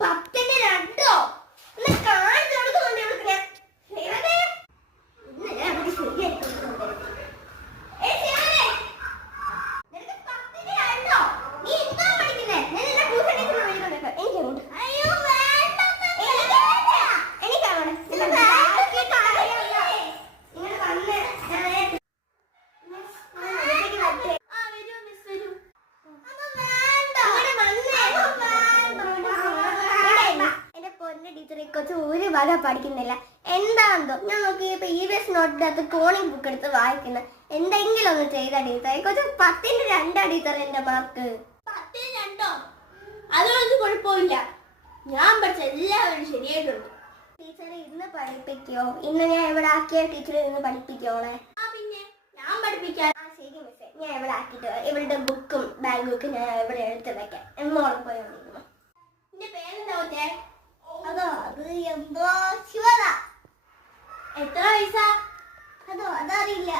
പത്തിന്റെ രണ്ടോ കാണിച്ചു കൊടുക്കുന്നുണ്ട് ഒരു വക പഠിക്കുന്നില്ല. എന്താണെന്തോ ഞാൻ നോക്കിയപ്പോ EVS നോട്ടിനകത്ത് കോണിംഗ് ബുക്ക് എടുത്ത് വായിക്കുന്നത്. എന്തെങ്കിലും ഒന്ന് ചെയ്ത ടീച്ചർ. കൊച്ചു 10ന് 2 ടീച്ചർ. എന്റെ മാർക്ക് 10ന് 2. അതൊന്നും കുഴപ്പമില്ല. ഞാൻ പഠിച്ച എല്ലാവരും ശരിയായിട്ടുണ്ട്. ടീച്ചർ ഇന്ന് പഠിപ്പിക്കോ? ഇന്ന് ഞാൻ എവിടെ ആക്കിയ ടീച്ചർ ഇന്ന് പഠിപ്പിക്കോളെ? പിന്നെ ഞാൻ പഠിപ്പിക്കാം. ശരി മിസ്സേ, ഞാൻ എവിടെ ആക്കിയിട്ട് ഇവളുടെ ബുക്കും ബാഗും ഞാൻ എവിടെ എടുത്ത് വെക്കാം. എന്നോളം പോയി വന്നിരുന്നു. എന്റെ പേരെന്താ കൊച്ചേ? അതോ അത് എന്തോ ശിവത. എത്ര വയസ്സാ? അതോ അതറിയില്ല.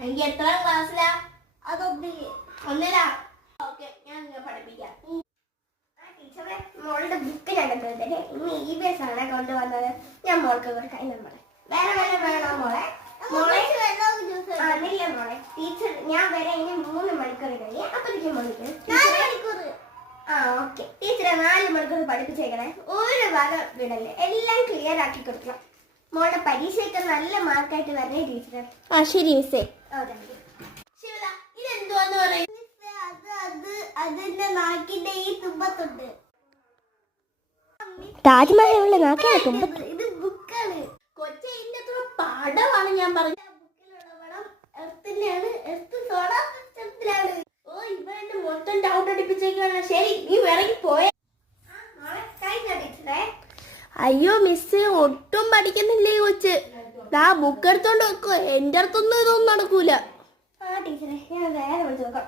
എനിക്ക് എത്ര ക്ലാസ്സിലാ? ഒന്നിലാ. ഓക്കെ, ഞാൻ നിന്നെ പഠിപ്പിക്കാം. ടീച്ചറെ, മോളുടെ ബുക്ക് ഞാൻ കണ്ടുവന്നേ. ഇന്ന് EVS ആണ് കൊണ്ടുവന്നത്. ഞാൻ മോൾക്ക് കൊടുക്കാം. വേറെ വല്ല വേണോ മോളെ? ഇല്ല മോളെ, ടീച്ചർ ഞാൻ വരെ ഇനി 3 മണിക്കൂർ കഴിഞ്ഞ് അപ്പത്തേക്കും മണിക്കൂർ. ഓക്കെ ടീച്ചറെ, 4 മണിക്കൂർ പഠിപ്പിച്ചേക്കണേ. ഒരു വക വിടല്ലേ, എല്ലാം ക്ലിയർ ആക്കി കൊടുക്കണം. മോളുടെ പരീക്ഷയ്ക്ക് നല്ല മാർക്കായിട്ട് വരണേ ടീച്ചറെ. ശരി മിസ്സേ. ശിവദ, ഇതെന്തുവാന്ന് പറയും? അതിന്റെ നാക്കിന്റെ ഈ തുമ്പത്തുണ്ട്. താജ്മഹലിന്റെ നാക്കിന്റെ തുമ്പത്ത്. ഇത് ബുക്കാണ് കൊച്ചെ, ഇതിന്റെ അത്ര പാഠമാണ് ഞാൻ പറഞ്ഞത്. ഇവരെന്നെ മൊത്തം ഡൗട്ട് അടിപ്പിച്ചേക്കാണ്. ശരി, നീ ഇറങ്ങി പോയേ. അയ്യോ മിസ്, ഒട്ടും പഠിക്കുന്നില്ലേ കൊച്ച്. ബുക്ക് എടുത്തോണ്ട് വെക്കോ. എന്റെ അടുത്തൊന്നും ഇതൊന്നും നടക്കൂല. ടീച്ചറെ, ഞാൻ വേറെ വിളിച്ചു നോക്കാം.